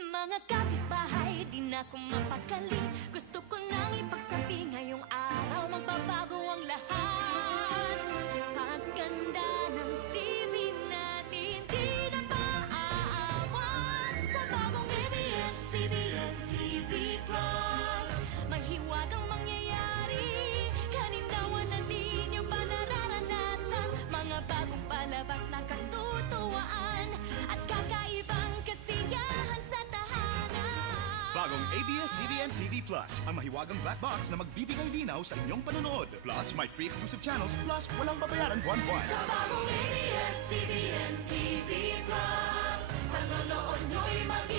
Mga kapitbahay, di na ako mapakali. Gusto ko nang ipagsabi ngayong araw, magbabago ang lahat. At ganda ng TV natin, di na maaawat. Sa bagong ABS-CBN TV Plus, may hiwagang mangyayari. Kanindawan na di nyo pa nararanasan. Mga bagong palabas na katutuwaan at kakaibang kasiyahan sa tahanan. Bagong ABS-CBN TV Plus, ang mahiwagang black box na magbibigay linaw sa inyong panonood. Plus, may free exclusive channels, plus walang babayaran buwan-buwan. Sa bagong ABS-CBN TV Plus, panonood nyo'y mag